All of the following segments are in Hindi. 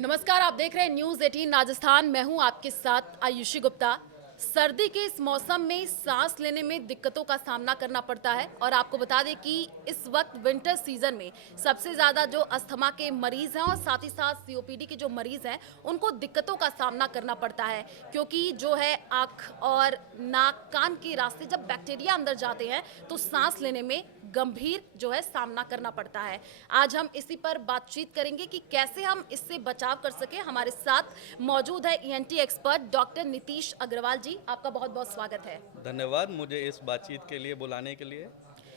नमस्कार, आप देख रहे हैं न्यूज़ 18 राजस्थान। मैं हूं आपके साथ आयुषी गुप्ता। सर्दी के इस मौसम में सांस लेने में दिक्कतों का सामना करना पड़ता है और आपको बता दें कि इस वक्त विंटर सीजन में सबसे ज़्यादा जो अस्थमा के मरीज़ हैं और साथ ही साथ सीओपीडी के जो मरीज़ हैं उनको दिक्कतों का सामना करना पड़ता है, क्योंकि जो है आँख और नाक कान के रास्ते जब बैक्टीरिया अंदर जाते हैं तो सांस लेने में गंभीर जो है सामना करना पड़ता है। आज हम इसी पर बातचीत करेंगे कि कैसे हम इससे बचाव कर सकें। हमारे साथ मौजूद है ENT expert doctor Nitish Agarwal ji. आपका बहुत बहुत स्वागत है। धन्यवाद मुझे इस बातचीत के लिए बुलाने के लिए।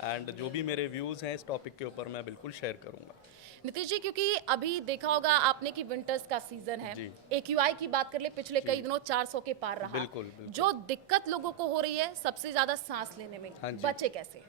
एंड जो भी मेरे व्यूज़ हैं इस टॉपिक के ऊपर मैं बिल्कुल शेयर करूंगा। नीतीश जी, क्योंकि अभी देखा होगा आपने कि विंटर्स का सीजन है, जी एक्यूआई की बात कर ले, पिछले जी कई दिनों 400 के पार रहा। बिल्कुल बिल्कुल। जो दिक्कत लोगों को हो रही है सबसे ज्यादा सांस लेने में, हाँ जी। बचे कैसे?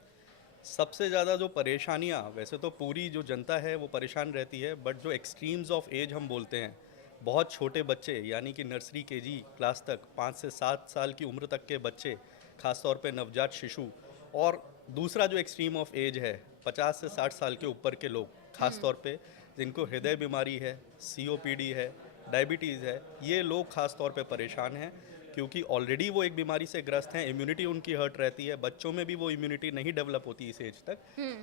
सबसे ज़्यादा जो परेशानियाँ, वैसे तो पूरी जो जनता है वो परेशान रहती है, बट जो एक्सट्रीम्स ऑफ एज हम बोलते हैं, बहुत छोटे बच्चे यानी कि नर्सरी केजी क्लास तक 5 से 7 साल की उम्र तक के बच्चे, खासतौर पे नवजात शिशु, और दूसरा जो एक्सट्रीम ऑफ एज है 50 से 60 साल के ऊपर के लोग, खासतौर पे जिनको हृदय बीमारी है, सीओपीडी है, डायबिटीज़ है, ये लोग खास तौर पे परेशान हैं, क्योंकि ऑलरेडी वो एक बीमारी से ग्रस्त हैं, इम्यूनिटी उनकी हर्ट रहती है, बच्चों में भी वो इम्यूनिटी नहीं डेवलप होती इस एज तक,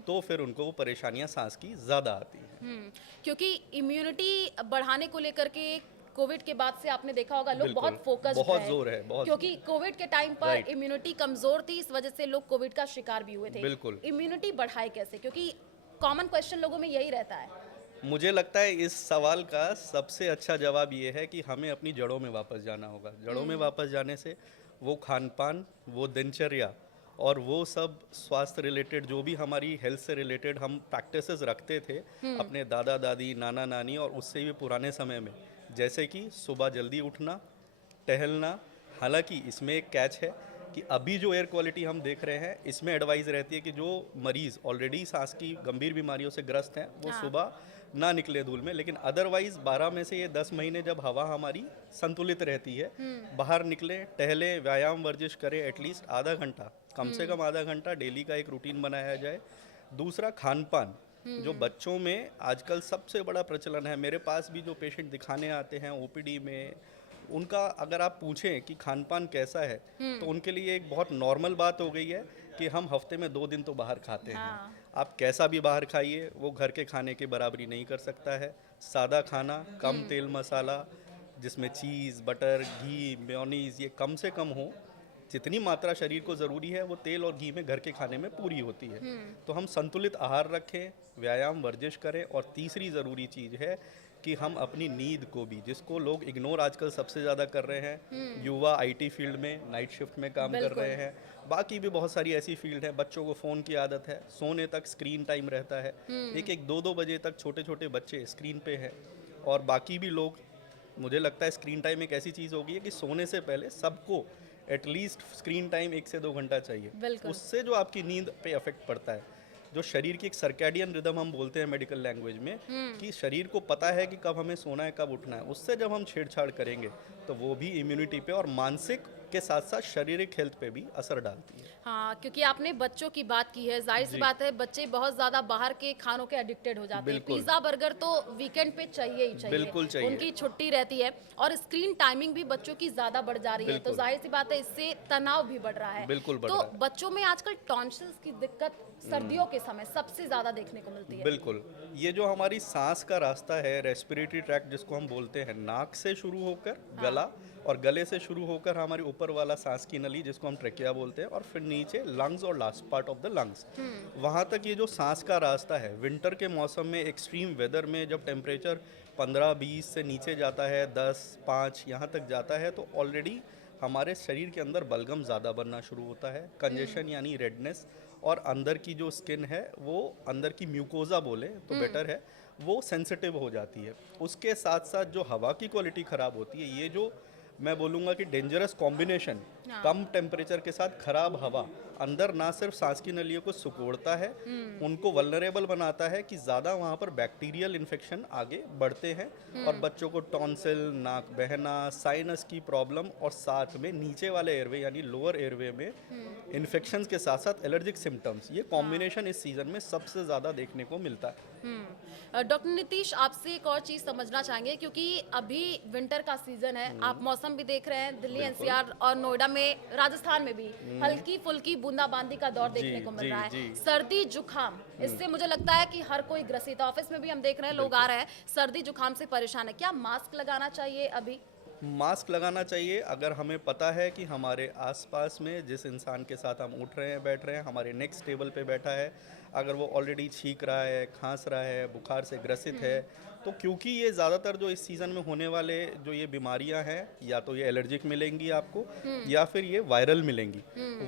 तो फिर उनको वो परेशानियां सांस की ज़्यादा आती हैं। क्योंकि इम्यूनिटी बढ़ाने को लेकर के कोविड के बाद से आपने देखा होगा लोग बिल्कुल, बहुत फोकस्ड बहुत रहे, जोर है, बहुत। क्योंकि कोविड के टाइम पर राइट। इम्यूनिटी कमजोर थी, इस वजह से लोग कोविड का शिकार भी हुए थे। बिल्कुल। इम्यूनिटी बढ़ाए कैसे, क्योंकि कॉमन क्वेश्चन लोगों में यही रहता है। मुझे लगता है इस सवाल का सबसे अच्छा जवाब ये है कि हमें अपनी जड़ों में वापस जाना होगा। जड़ों में वापस जाने से वो खान पान, वो दिनचर्या और वो सब स्वास्थ्य रिलेटेड जो भी हमारी हेल्थ से रिलेटेड हम प्रैक्टिसेस रखते थे अपने दादा दादी, नाना नानी और उससे भी पुराने समय में, जैसे कि सुबह जल्दी उठना, टहलना। हालांकि इसमें एक कैच है कि अभी जो एयर क्वालिटी हम देख रहे हैं इसमें एडवाइस रहती है कि जो मरीज़ ऑलरेडी सांस की गंभीर बीमारियों से ग्रस्त हैं वो हाँ। सुबह ना निकले धूल में, लेकिन अदरवाइज 12 में से ये 10 महीने जब हवा हमारी संतुलित रहती है, बाहर निकले, टहले, व्यायाम वर्जिश करें, एटलीस्ट आधा घंटा, कम से कम आधा घंटा डेली का एक रूटीन बनाया जाए। दूसरा, खान पान, जो बच्चों में आजकल सबसे बड़ा प्रचलन है। मेरे पास भी जो पेशेंट दिखाने आते हैं ओपीडी में, उनका अगर आप पूछें कि खान पान कैसा है, तो उनके लिए एक बहुत नॉर्मल बात हो गई है कि हम हफ्ते में 2 दिन तो बाहर खाते हैं। हाँ। आप कैसा भी बाहर खाइए, वो घर के खाने की बराबरी नहीं कर सकता है। सादा खाना, कम तेल मसाला, जिसमें चीज़, बटर, घी, मेयोनीज़ ये कम से कम हो। जितनी मात्रा शरीर को ज़रूरी है वो तेल और घी में घर के खाने में पूरी होती है। तो हम संतुलित आहार रखें, व्यायाम वर्जिश करें, और तीसरी ज़रूरी चीज़ है कि हम अपनी नींद को भी, जिसको लोग इग्नोर आजकल सबसे ज़्यादा कर रहे हैं, युवा आईटी फील्ड में नाइट शिफ्ट में काम कर रहे हैं, बाकी भी बहुत सारी ऐसी फील्ड है, बच्चों को फ़ोन की आदत है, सोने तक स्क्रीन टाइम रहता है, एक एक दो दो बजे तक छोटे छोटे बच्चे स्क्रीन पे हैं, और बाकी भी लोग। मुझे लगता है स्क्रीन टाइम एक ऐसी चीज़ हो गई है कि सोने से पहले सबको एटलीस्ट स्क्रीन टाइम 1 से 2 घंटा चाहिए। बिल्कुल। उससे जो आपकी नींद पे अफेक्ट पड़ता है, जो शरीर की एक सर्कैडियन रिदम हम बोलते हैं मेडिकल लैंग्वेज में, कि शरीर को पता है कि कब हमें सोना है, कब उठना है, उससे जब हम छेड़छाड़ करेंगे तो वो भी इम्यूनिटी पे और मानसिक के साथ साथ शारीरिक हेल्थ पे भी असर डालती है। हाँ, क्योंकि आपने बच्चों की बात की है, जाहिर सी जी बात है बच्चे बहुत ज़्यादा बाहर के खानों के एडिक्टेड हो जाते हैं। बिल्कुल। पिज़्ज़ा बर्गर तो वीकेंड पे चाहिए ही चाहिए, बिल्कुल चाहिए। उनकी छुट्टी रहती है, और स्क्रीन टाइमिंग भी बच्चों की ज़्यादा बढ़ जा रही है, तो बिल्कुल। जाहिर सी बात है इससे तनाव भी बढ़ रहा है। बिल्कुल बढ़ तो रहा है। बच्चों में आजकल टॉन्सिल्स की दिक्कत सर्दियों के समय सबसे ज़्यादा देखने को मिलती है। बिल्कुल। ये जो हमारी सांस का रास्ता है, रेस्पिरेटरी ट्रैक्ट जिसको हम बोलते हैं, नाक से शुरू होकर गला, और गले से शुरू होकर हमारी ऊपर वाला सांस की नली जिसको हम ट्रेकिया बोलते हैं, और फिर नीचे लंग्स और last part of the lungs, वहाँ तक ये जो सांस का रास्ता है, विंटर के मौसम में, एक्सट्रीम वेदर में, जब टेम्परेचर 15-20 से नीचे जाता है, 10-5 यहाँ तक जाता है, तो ऑलरेडी हमारे शरीर के अंदर बलगम ज़्यादा बनना शुरू होता है, कंजेशन यानी रेडनेस, और अंदर की जो स्किन है, वो अंदर की म्यूकोजा बोले तो बेटर है, वो सेंसिटिव हो जाती है। उसके साथ साथ जो हवा की क्वालिटी ख़राब होती है, ये जो मैं बोलूँगा कि डेंजरस कॉम्बिनेशन हाँ। कम टेम्परेचर के साथ खराब हवा अंदर ना सिर्फ सांस की नलियों को सिकोड़ता है, उनको वल्नरेबल बनाता है कि ज़्यादा वहाँ पर बैक्टीरियल इन्फेक्शन आगे बढ़ते हैं और बच्चों को टॉन्सिल, नाक बहना, साइनस की प्रॉब्लम और साथ में नीचे वाले एयरवे यानी लोअर एयरवे में इन्फेक्शंस के साथ साथ एलर्जिक सिम्टम्स, ये कॉम्बिनेशन इस सीज़न में सबसे ज़्यादा देखने को मिलता है। डॉक्टर नीतीश, आपसे एक और चीज़ समझना चाहेंगे क्योंकि अभी विंटर का सीजन है, आप मौसम भी देख रहे हैं, दिल्ली एनसीआर और नोएडा में, राजस्थान में भी हल्की फुल्की बूंदाबांदी का दौर देखने जी, को मिल जी, रहा है। जी। सर्दी जुकाम, इससे मुझे लगता है कि हर कोई ग्रसित है। ऑफिस में भी हम देख रहे हैं लोग आ रहे हैं सर्दी जुकाम से परेशान है। क्या मास्क लगाना चाहिए अभी? मास्क लगाना चाहिए अगर हमें पता है कि हमारे आसपास में जिस इंसान के साथ हम उठ रहे हैं, बैठ रहे हैं, हमारे नेक्स्ट टेबल पे बैठा है, अगर वो ऑलरेडी छींक रहा है, खांस रहा है, बुखार से ग्रसित है, तो क्योंकि ये ज़्यादातर जो इस सीज़न में होने वाले जो ये बीमारियां हैं, या तो ये एलर्जिक मिलेंगी आपको या फिर ये वायरल मिलेंगी।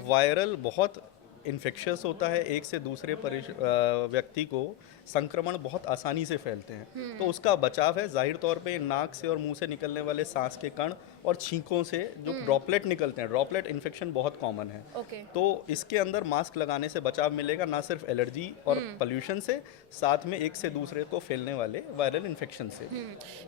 वायरल बहुत इन्फेक्शियस होता है, एक से दूसरे व्यक्ति को संक्रमण बहुत आसानी से फैलते हैं, तो उसका बचाव है जाहिर तौर पे नाक से और मुंह से निकलने वाले सांस के कण और छींकों से जो ड्रॉपलेट निकलते हैं, ड्रॉपलेट इन्फेक्शन बहुत कॉमन है। ओके। तो इसके अंदर मास्क लगाने से बचाव मिलेगा, ना सिर्फ एलर्जी और पोल्यूशन से, साथ में एक से दूसरे को फैलने वाले वायरल इन्फेक्शन से।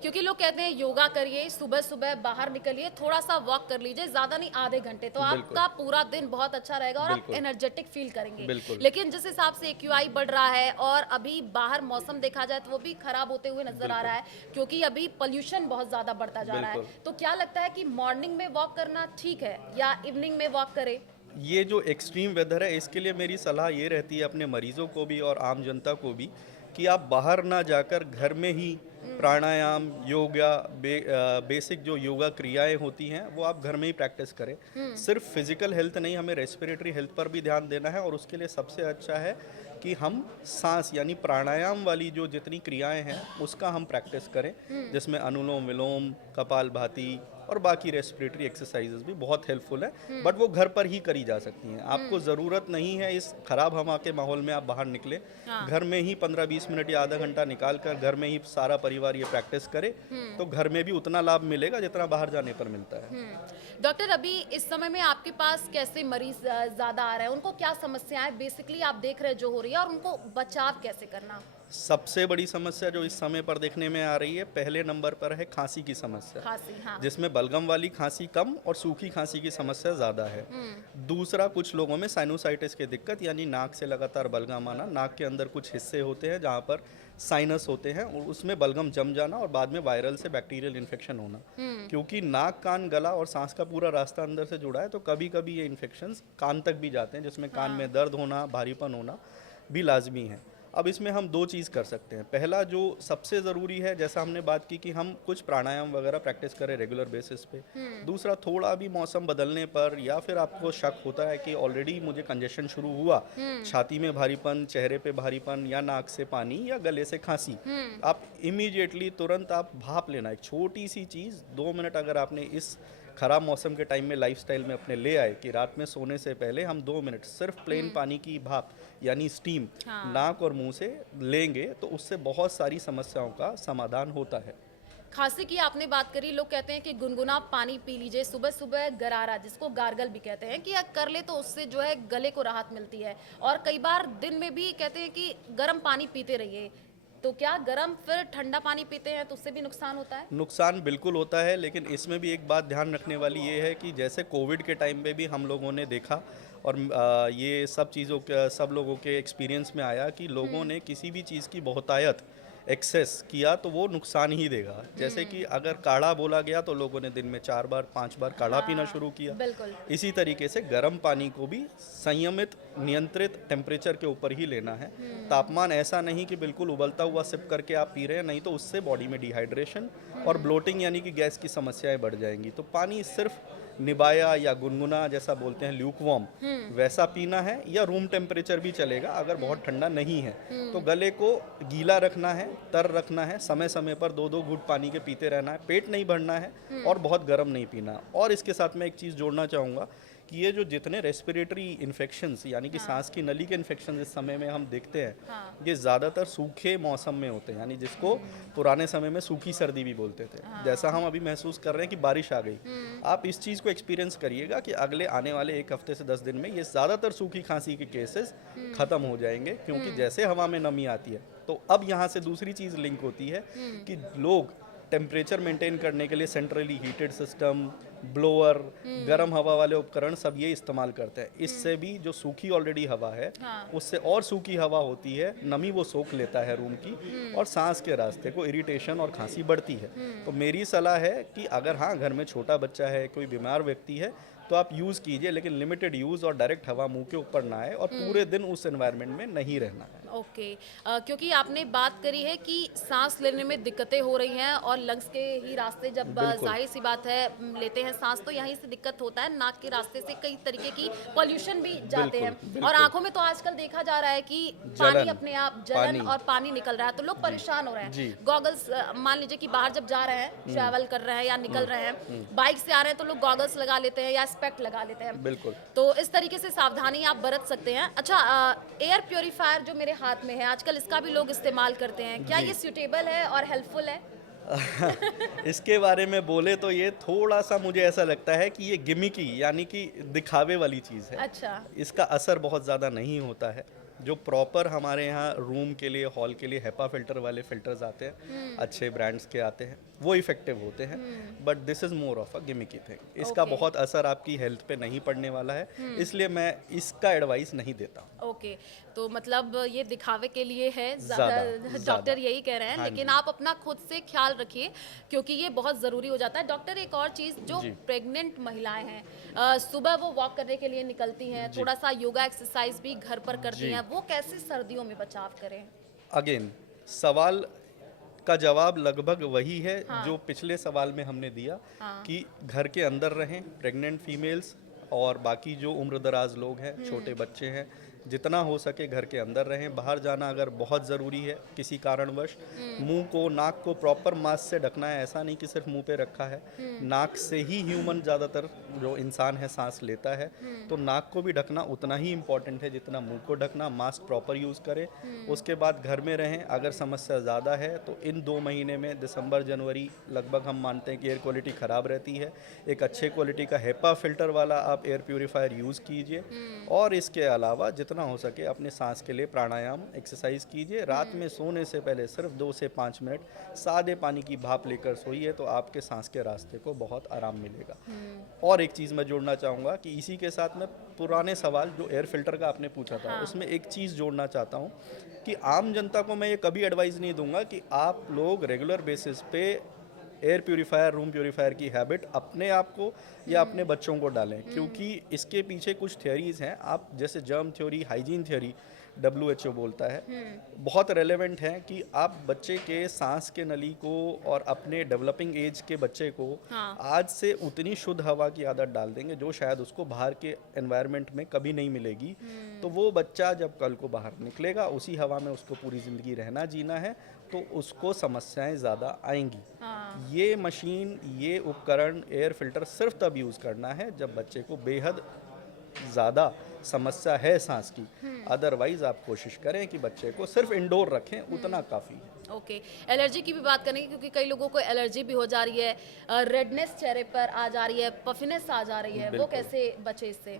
क्योंकि लोग कहते हैं योगा करिए, सुबह सुबह बाहर निकलिए, थोड़ा सा वॉक कर लीजिए, ज्यादा नहीं आधे घंटे, तो बिल्कुल। आपका पूरा दिन बहुत अच्छा रहेगा और आप बिल्कुल। एनर्जेटिक फील करेंगे। बिल्कुल। लेकिन जिस हिसाब से एक्यूआई बढ़ रहा है और अभी बाहर मौसम देखा जाए तो वो भी खराब होते हुए नजर आ रहा है, क्योंकि अभी पोल्यूशन बहुत ज्यादा बढ़ता जा रहा है। बिल्कुल। तो क्या लगता है कि मॉर्निंग में वॉक करना ठीक है या इवनिंग में वॉक करें? ये जो एक्सट्रीम वेदर है, इसके लिए मेरी सलाह ये रहती है अपने मरीजों को भी और आम जनता को भी कि आप बाहर ना जाकर घर में ही प्राणायाम, योगा, बेसिक जो योगा क्रियाएं होती हैं वो आप घर में ही प्रैक्टिस करें। सिर्फ फिजिकल हेल्थ नहीं, हमें रेस्पिरेटरी हेल्थ पर भी ध्यान देना है, और उसके लिए सबसे अच्छा है कि हम सांस यानी प्राणायाम वाली जो जितनी क्रियाएं हैं उसका हम प्रैक्टिस करें, जिसमें अनुलोम विलोम, कपालभाति और बाकी रेस्पिरेटरी एक्सरसाइजेस भी बहुत हेल्पफुल है, बट वो घर पर ही करी जा सकती हैं। आपको ज़रूरत नहीं है इस खराब हवा के माहौल में आप बाहर निकले, घर में ही 15-20 मिनट या आधा घंटा निकाल कर घर में ही सारा परिवार ये प्रैक्टिस करे, तो घर में भी उतना लाभ मिलेगा जितना बाहर जाने पर मिलता है। डॉक्टर, अभी इस समय में आपके पास कैसे मरीज ज्यादा आ रहे हैं, उनको क्या समस्याएं बेसिकली आप देख रहे हैं जो हो रही है, और उनको बचाव कैसे करना? सबसे बड़ी समस्या जो इस समय पर देखने में आ रही है, पहले नंबर पर है खांसी की समस्या, खांसी, हाँ। जिसमें बलगम वाली खांसी कम और सूखी खांसी की समस्या ज़्यादा है। दूसरा, कुछ लोगों में साइनोसाइटिस की दिक्कत यानी नाक से लगातार बलगम आना, नाक के अंदर कुछ हिस्से होते हैं जहाँ पर साइनस होते हैं और उसमें बलगम जम जाना और बाद में वायरल से बैक्टीरियल इन्फेक्शन होना। क्योंकि नाक, कान, गला और सांस का पूरा रास्ता अंदर से जुड़ा है, तो कभी कभी ये इन्फेक्शंस कान तक भी जाते हैं, जिसमें कान में दर्द होना, भारीपन होना भी लाजमी है। अब इसमें हम दो चीज़ कर सकते हैं। पहला जो सबसे ज़रूरी है, जैसा हमने बात की कि हम कुछ प्राणायाम वगैरह प्रैक्टिस करें रेगुलर बेसिस पे। दूसरा, थोड़ा भी मौसम बदलने पर या फिर आपको शक होता है कि ऑलरेडी मुझे कंजेशन शुरू हुआ, छाती में भारीपन, चेहरे पे भारीपन या नाक से पानी या गले से खांसी, आप इमीडिएटली तुरंत आप भाप लेना। एक छोटी सी चीज़ 2 मिनट अगर आपने इस खराब मौसम के टाइम में लाइफस्टाइल में अपने ले आए कि रात में सोने से पहले हम 2 मिनट सिर्फ प्लेन पानी की भाप यानी स्टीम नाक और मुंह से लेंगे, तो उससे बहुत सारी समस्याओं का समाधान होता है। खांसी की आपने बात करी, लोग कहते हैं कि गुनगुना पानी पी लीजिए सुबह सुबह, गरारा जिसको गार्गल भी कहते हैं, कि कर ले तो उससे जो है गले को राहत मिलती है। और कई बार दिन में भी कहते हैं कि गर्म पानी पीते रहिए, तो क्या गर्म फिर ठंडा पानी पीते हैं तो उससे भी नुकसान होता है? नुकसान बिल्कुल होता है, लेकिन इसमें भी एक बात ध्यान रखने वाली ये है कि जैसे कोविड के टाइम पे भी हम लोगों ने देखा और ये सब चीज़ों के सब लोगों के एक्सपीरियंस में आया कि लोगों ने किसी भी चीज़ की बहुतायत एक्सेस किया तो वो नुकसान ही देगा। जैसे कि अगर काढ़ा बोला गया तो लोगों ने दिन में 4 बार 5 बार काढ़ा पीना शुरू किया। बिल्कुल। इसी तरीके से गर्म पानी को भी संयमित, नियंत्रित टेम्परेचर के ऊपर ही लेना है। तापमान ऐसा नहीं कि बिल्कुल उबलता हुआ सिप करके आप पी रहे हैं, नहीं तो उससे बॉडी में डिहाइड्रेशन और ब्लोटिंग यानी कि गैस की समस्याएं बढ़ जाएंगी। तो पानी सिर्फ निबाया या गुनगुना जैसा बोलते हैं ल्यूकवार्म, वैसा पीना है, या रूम टेम्परेचर भी चलेगा अगर बहुत ठंडा नहीं है। तो गले को गीला रखना है, तर रखना है, समय समय पर 2-2 घूंट पानी के पीते रहना है, पेट नहीं भरना है और बहुत गर्म नहीं पीना। और इसके साथ मैं एक चीज़ जोड़ना चाहूँगा कि ये जो जितने रेस्पिरेटरी इन्फेक्शंस यानी कि सांस की नली के इन्फेक्शन इस समय में हम देखते हैं, ये ज़्यादातर सूखे मौसम में होते हैं, यानी जिसको पुराने समय में सूखी सर्दी भी बोलते थे। जैसा हम अभी महसूस कर रहे हैं कि बारिश आ गई, आप इस चीज़ को एक्सपीरियंस करिएगा कि अगले आने वाले 1 हफ्ते से 10 दिन में ये ज़्यादातर सूखी खांसी के केसेस ख़त्म हो जाएंगे, क्योंकि जैसे हवा में नमी आती है। तो अब यहाँ से दूसरी चीज़ लिंक होती है कि लोग टेम्परेचर मेंटेन करने के लिए सेंट्रली हीटेड सिस्टम, ब्लोअर, गर्म हवा वाले उपकरण सब ये इस्तेमाल करते हैं। इससे भी जो सूखी ऑलरेडी हवा है, उससे और सूखी हवा होती है, नमी वो सोख लेता है रूम की, और सांस के रास्ते को इरिटेशन और खांसी बढ़ती है। तो मेरी सलाह है कि अगर हाँ घर में छोटा बच्चा है, कोई बीमार व्यक्ति है, तो आप यूज़ कीजिए, लेकिन लिमिटेड यूज़ और डायरेक्ट हवा मुंह के ऊपर ना आए, और पूरे दिन उस एनवायरनमेंट में नहीं रहना है। ओके। क्योंकि आपने बात करी है कि सांस लेने में दिक्कतें हो रही हैं और लंग्स के ही रास्ते जब बिल्कुल। जाहिर सी बात है लेते हैं सांस, तो यहीं से दिक्कत होता है। नाक के रास्ते से कई तरीके की पॉल्यूशन भी जाते हैं, बिल्कुल। और आंखों में तो आजकल देखा जा रहा है कि पानी जलन, अपने आप जलन पानी। और पानी निकल रहा है, तो लोग परेशान हो रहे जी। हैं। गॉगल्स, मान लीजिए कि बाहर जब जा रहे हैं, ट्रैवल कर रहे हैं या निकल रहे हैं, बाइक से आ रहे हैं, तो लोग गॉगल्स लगा लेते हैं या स्पेक्ट लगा लेते हैं। बिल्कुल। तो इस तरीके से सावधानी आप बरत सकते हैं। अच्छा, एयर प्योरीफायर जो मेरे हाथ में है आजकल, इसका भी लोग इस्तेमाल करते हैं, क्या जी। ये सूटेबल है और हेल्पफुल है? इसके बारे में बोले तो ये थोड़ा सा मुझे ऐसा लगता है कि ये गिमिकी यानी कि दिखावे वाली चीज़ है। अच्छा। इसका असर बहुत ज़्यादा नहीं होता है। जो प्रॉपर हमारे यहाँ रूम के लिए, हॉल के लिए हेपा फिल्टर वाले फिल्टर्स आते हैं, अच्छे ब्रांड्स के आते हैं, वो इफेक्टिव होते हैं। But this is more of a gimmicky thing. इसका Okay. बहुत असर आपकी हेल्थ पे नहीं पड़ने वाला है, इसलिए मैं इसका एडवाइस नहीं देता। ओके, तो मतलब ये दिखावे के लिए है ज़्यादा, ज़्यादा, ज़्यादा। डॉक्टर यही कह रहे हैं। हाँ लेकिन जी। आप अपना खुद से ख्याल रखिए, क्योंकि ये बहुत ज़रूरी हो जाता है। डॉक्टर, एक और चीज़, जो जी। प्रेग्नेंट महिलाएं हैं, सुबह वो वॉक करने के लिए निकलती हैं, जी। थोड़ा सा योगा एक्सरसाइज भी घर पर करती जी। हैं, वो कैसे सर्दियों में बचाव करें? अगेन सवाल का जवाब लगभग वही है हाँ। जो पिछले सवाल में हमने दिया, हाँ। कि घर के अंदर रहें, प्रेग्नेंट फीमेल्स और बाकी जो उम्रदराज लोग हैं, छोटे बच्चे हैं, जितना हो सके घर के अंदर रहें। बाहर जाना अगर बहुत ज़रूरी है किसी कारणवश, मुंह को, नाक को प्रॉपर मास्क से ढकना है। ऐसा नहीं कि सिर्फ मुंह पे रखा है, नाक से ही ह्यूमन ज़्यादातर जो इंसान है सांस लेता है, तो नाक को भी ढकना उतना ही इम्पॉर्टेंट है जितना मुंह को ढकना। मास्क प्रॉपर यूज़ करें, उसके बाद घर में रहें। अगर समस्या ज़्यादा है तो इन 2 महीने में, दिसंबर जनवरी, लगभग हम मानते हैं कि एयर क्वालिटी ख़राब रहती है। एक अच्छे क्वालिटी का हेपा फिल्टर वाला आप एयर प्यूरीफायर यूज़ कीजिए, और इसके अलावा जितना हो सके अपने सांस के लिए प्राणायाम, एक्सरसाइज कीजिए। रात में सोने से पहले सिर्फ 2 से 5 मिनट सादे पानी की भाप लेकर सोइए, तो आपके सांस के रास्ते को बहुत आराम मिलेगा। और एक चीज़ मैं जोड़ना चाहूँगा कि इसी के साथ में पुराने सवाल जो एयर फिल्टर का आपने पूछा था, उसमें एक चीज़ जोड़ना चाहता हूँ कि आम जनता को मैं ये कभी एडवाइस नहीं दूंगा कि आप लोग रेगुलर बेसिस पे एयर प्यूरीफायर, रूम प्यूरीफायर की हैबिट अपने आप को या अपने बच्चों को डालें, क्योंकि इसके पीछे कुछ थ्योरीज हैं। आप जैसे germ theory, hygiene theory, WHO बोलता है, बहुत रेलेवेंट है कि आप बच्चे के सांस के नली को और अपने डेवलपिंग एज के बच्चे को आज से उतनी शुद्ध हवा की आदत डाल देंगे जो शायद उसको बाहर के एनवायरनमेंट में कभी नहीं मिलेगी। तो वो बच्चा जब कल को बाहर निकलेगा, उसी हवा में उसको पूरी ज़िंदगी रहना जीना है, तो उसको समस्याएं ज़्यादा आएंगी। ये मशीन, ये उपकरण, एयर फिल्टर सिर्फ तब यूज़ करना है जब बच्चे को बेहद ज़्यादा समस्या है सांस की। अदरवाइज आप कोशिश करें कि बच्चे को सिर्फ इंडोर रखें, उतना काफ़ी है। ओके, एलर्जी की भी बात करेंगे, क्योंकि कई लोगों को एलर्जी भी हो जा रही है, रेडनेस चेहरे पर आ जा रही है, पफिनेस आ जा रही है, वो बिल्कुल। कैसे बचे इससे?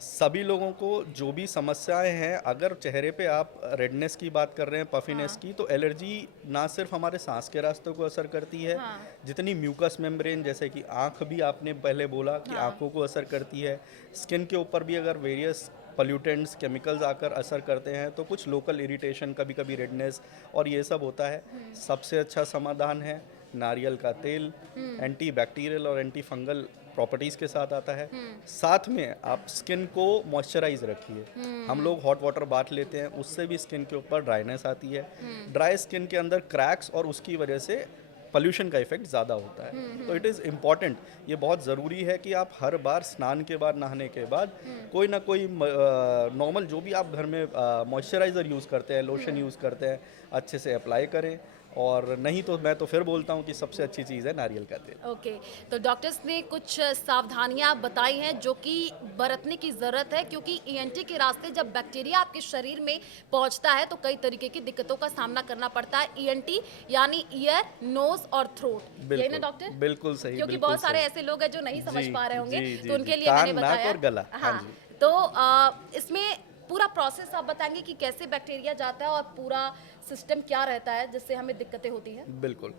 सभी लोगों को जो भी समस्याएं हैं, अगर चेहरे पे आप रेडनेस की बात कर रहे हैं, पफिनेस की, तो एलर्जी ना सिर्फ हमारे सांस के रास्तों को असर करती है, जितनी म्यूकस मेम्ब्रेन, जैसे कि आँख भी आपने पहले बोला कि आँखों को असर करती है। स्किन के ऊपर भी अगर वेरियस पॉल्यूटेंट्स, केमिकल्स आकर असर करते हैं, तो कुछ लोकल इरिटेशन, कभी कभी रेडनेस और ये सब होता है। सबसे अच्छा समाधान है नारियल का तेल, एंटी बैक्टीरियल और एंटी फंगल प्रॉपर्टीज़ के साथ आता है। साथ में आप स्किन को मॉइस्चराइज रखिए। हम लोग हॉट वाटर बाथ लेते हैं, उससे भी स्किन के ऊपर ड्राइनेस आती है। ड्राई स्किन के अंदर क्रैक्स और उसकी वजह से पोल्यूशन का इफेक्ट ज़्यादा होता है। तो इट इज़ इम्पॉर्टेंट, ये बहुत ज़रूरी है कि आप हर बार स्नान के बाद, नहाने के बाद कोई ना कोई नॉर्मल जो भी आप घर में मॉइस्चराइज़र यूज़ करते हैं, लोशन यूज़ करते हैं, अच्छे से अप्लाई करें। और नहीं तो मैं तो फिर बोलता हूँ कि सबसे अच्छी चीज़ है नारियल का तेल। ओके, तो डॉक्टर्स ने कुछ सावधानियां बताई हैं जो कि बरतने की ज़रूरत है, क्योंकि ईएनटी के रास्ते जब बैक्टीरिया आपके शरीर में पहुंचता है तो कई तरीके की दिक्कतों का सामना करना पड़ता है। ईएनटी यानी ईयर, नोज और थ्रोट, यही ना डॉक्टर? बिल्कुल सही, क्योंकि बिल्कुल बहुत सारे सही। ऐसे लोग हैं जो नहीं समझ जी, पा रहे होंगे, जी, जी, तो उनके जी। लिए कान, मैंने नाक बताया। और गला। हाँ हाँ, जी। तो इसमें पूरा प्रोसेस आप बताएंगे कि कैसे बैक्टीरिया जाता है और पूरा सिस्टम क्या रहता है जिससे हमें दिक्कतें होती हैं? बिल्कुल।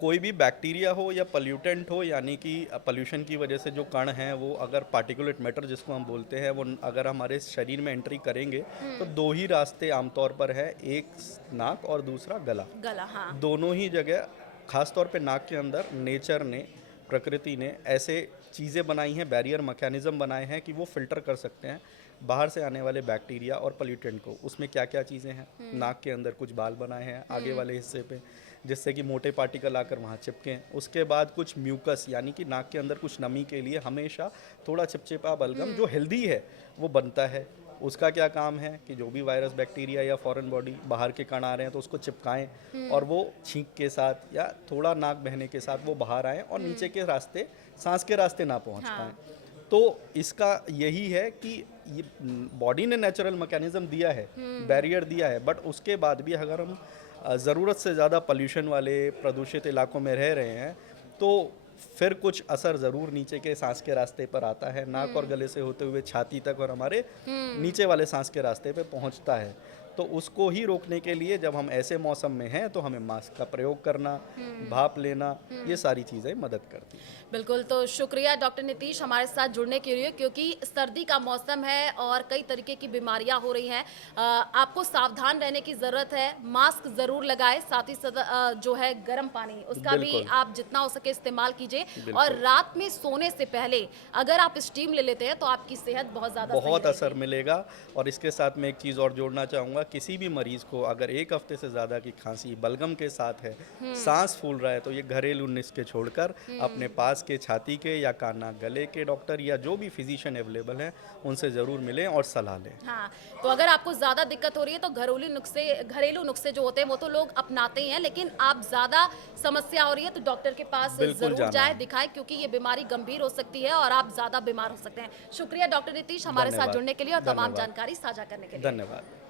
कोई भी बैक्टीरिया हो या पॉल्यूटेंट हो, यानी कि पॉल्यूशन की वजह से जो कण हैं वो अगर पार्टिकुलेट मैटर जिसको हम बोलते हैं वो अगर हमारे शरीर में एंट्री करेंगे तो दो ही रास्ते आमतौर पर है, एक नाक और दूसरा गला। गला, हाँ। दोनों ही जगह, खास तौर पे नाक के अंदर नेचर ने, प्रकृति ने ऐसे चीज़ें बनाई हैं, बैरियर मैकेनिज्म बनाए हैं कि वो फिल्टर कर सकते हैं बाहर से आने वाले बैक्टीरिया और पोल्यूटेंट को। उसमें क्या क्या चीज़ें हैं, नाक के अंदर कुछ बाल बनाए हैं आगे वाले हिस्से पे, जिससे कि मोटे पार्टिकल आकर वहाँ चिपकें। उसके बाद कुछ म्यूकस, यानी कि नाक के अंदर कुछ नमी के लिए हमेशा थोड़ा चिपचिपा बलगम जो हेल्दी है वो बनता है। उसका क्या काम है कि जो भी वायरस, बैक्टीरिया या फॉरेन बॉडी बाहर के कण आ रहे हैं तो उसको चिपकाएं और वो छींक के साथ या थोड़ा नाक बहने के साथ वो बाहर आएँ और नीचे के रास्ते, सांस के रास्ते ना पहुंच हाँ। पाएँ। तो इसका यही है कि ये बॉडी ने नेचुरल मैकेनिज्म दिया है, बैरियर दिया है, बट उसके बाद भी अगर हम ज़रूरत से ज़्यादा पोल्यूशन वाले प्रदूषित इलाकों में रह रहे हैं तो फिर कुछ असर ज़रूर नीचे के सांस के रास्ते पर आता है, नाक और गले से होते हुए छाती तक और हमारे नीचे वाले सांस के रास्ते पे पहुंचता है। तो उसको ही रोकने के लिए जब हम ऐसे मौसम में हैं तो हमें मास्क का प्रयोग करना, भाप लेना, ये सारी चीज़ें मदद करती हैं। बिल्कुल, तो शुक्रिया डॉक्टर नीतीश हमारे साथ जुड़ने के लिए, क्योंकि सर्दी का मौसम है और कई तरीके की बीमारियां हो रही हैं। आपको सावधान रहने की ज़रूरत है, मास्क ज़रूर लगाएं, साथ ही जो है गर्म पानी उसका भी बिल्कुल। आप जितना हो सके इस्तेमाल कीजिए। बिल्कुल। और रात में सोने से पहले अगर आप स्टीम ले लेते हैं तो आपकी सेहत बहुत ज़्यादा सही बहुत असर रहेगी। मिलेगा। और इसके साथ मैं एक चीज़ और जोड़ना चाहूँगा, किसी भी मरीज़ को अगर 1 हफ्ते से ज़्यादा की खांसी बलगम के साथ है, सांस फूल रहा है, तो ये घरेलू नुस्खे छोड़कर अपने पास के छाती के या कान नाक गले के डॉक्टर या जो भी फिजिशियन अवेलेबल हैं उनसे ज़रूर मिलें और सलाह लें। हाँ, तो अगर आपको ज़्यादा दिक्कत हो रही है तो घरेलू नुस्खे जो होते हैं वो तो लोग अपनाते ही हैं, लेकिन आप ज़्यादा समस्या हो रही है तो डॉक्टर के पास बिल्कुल ज़रूर जाना जाए, है। दिखाएं, क्योंकि ये बीमारी गंभीर हो सकती है और आप ज़्यादा बीमार हो सकते हैं। शुक्रिया डॉक्टर नीतीश हमारे साथ धन्यवाद। जुड़ने के लिए और तमाम धन्यवाद। जानकारी साझा करने के लिए। धन्यवाद।